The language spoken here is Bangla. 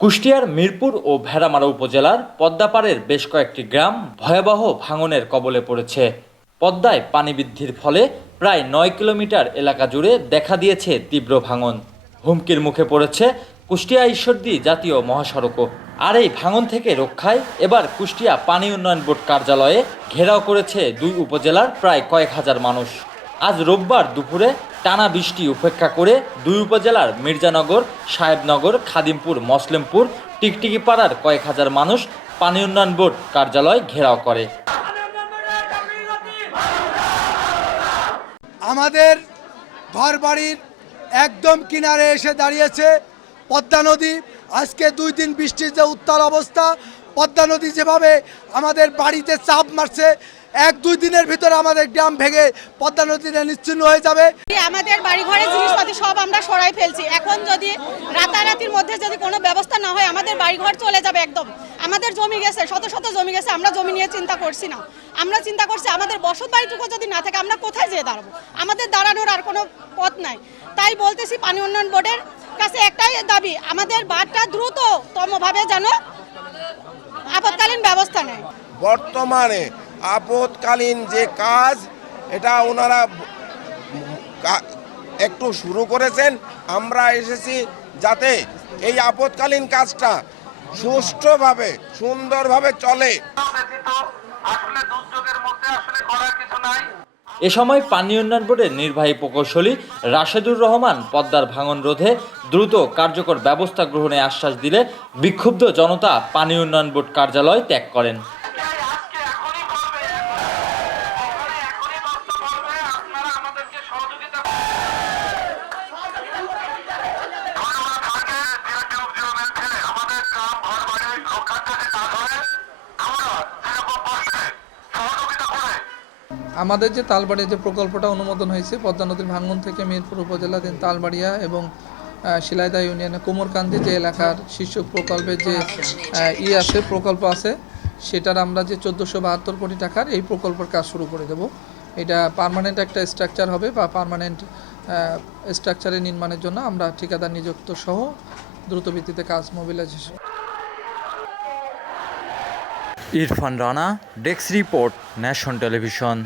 কুষ্টিয়ার মিরপুর ও ভেড়ামারা উপজেলার পদ্মাপাড়ের বেশ কয়েকটি গ্রাম ভয়াবহ ভাঙনের কবলে পড়েছে। পদ্মায় পানি বৃদ্ধির ফলে প্রায় নয় কিলোমিটার এলাকা জুড়ে দেখা দিয়েছে তীব্র ভাঙন। হুমকির মুখে পড়েছে কুষ্টিয়া ঈশ্বরদী জাতীয় মহাসড়কও। আর এই ভাঙন থেকে রক্ষায় এবার কুষ্টিয়া পানি উন্নয়ন বোর্ড কার্যালয়ে ঘেরাও করেছে দুই উপজেলার প্রায় কয়েক হাজার মানুষ। আজ রোববার দুপুরে টানা বৃষ্টি উপেক্ষা করে দুই উপজেলার মির্জানগর, সাহেবনগর, খাদিমপুর, মসলিমপুর, টিকটিকি পাড়ার কয়েক হাজার মানুষ পানি উন্নয়ন বোর্ড কার্যালয় ঘেরাও করে। আমাদের ঘর বাড়ির একদম কিনারে এসে দাঁড়িয়েছে পদ্মা নদী। আজকে দুই দিন বৃষ্টির যে উত্তাল অবস্থা, পদ্মা নদী যেভাবে আমাদের বাড়িতে চাপ মারছে এক দুই দিনের ভিতরে আমাদের গ্রাম ভেঙে পদ্মা নদীটা নিশ্চিন্ন হয়ে যাবে। আমাদের বাড়ি ঘরের জিনিসপাতি সব আমরা সরাই ফেলছি। এখন যদি রাতারাতির মধ্যে যদি কোনো ব্যবস্থা না হয় আমাদের বাড়ি ঘর চলে যাবে একদম। আমাদের জমি গেছে শত শত জমি গেছে আমরা জমি নিয়ে চিন্তা করছি না। আমরা চিন্তা করছি আমাদের বসত বাড়িটুকু যদি না থাকে আমরা কোথায় যেয়ে দাঁড়াবো? আমাদের দাঁড়ানোর আর কোনো পথ নাই। তাই বলতেছি পানি উন্নয়ন বোর্ডের কাছে একটাই দাবি আমাদের বাঁধটা দ্রুততমভাবে যেন আপৎকালীন ব্যবস্থা নেয়। বর্তমানে আপদকালীন যে কাজ, এটা ওনারা একটু শুরু করেছেন। আমরা এসেছি যাতে এই আপদকালীন কাজটা সুষ্ঠুভাবে, সুন্দরভাবে চলে। এ সময় পানি উন্নয়ন বোর্ডের নির্বাহী প্রকৌশলী রাশেদুর রহমান পদ্মার ভাঙন রোধে দ্রুত কার্যকর ব্যবস্থা গ্রহণে আশ্বাস দিলে বিক্ষুব্ধ জনতা পানি উন্নয়ন বোর্ড কার্যালয় ত্যাগ করেন। আমাদের যে তালবাড়িয়া যে প্রকল্পটা অনুমোদন হয়েছে পদ্মা নদীর ভাঙ্গন থেকে মিরপুর উপজেলাধীন তালবাড়িয়া এবং শিলাইদা ইউনিয়নে, কোমরকান্দি যে এলাকার শীর্ষ প্রকল্পের যে ই আছে, প্রকল্প আছে, সেটার আমরা যে চোদ্দোশো বাহাত্তর কোটি টাকার এই প্রকল্পের কাজ শুরু করে দেব। এটা পার্মানেন্ট একটা স্ট্রাকচার হবে বা পার্মানেন্ট স্ট্রাকচারে নির্মাণের জন্য আমরা ঠিকাদার নিযুক্ত সহ দ্রুত ভিত্তিতে কাজ mobilisation Irfan Rana desk report nation television.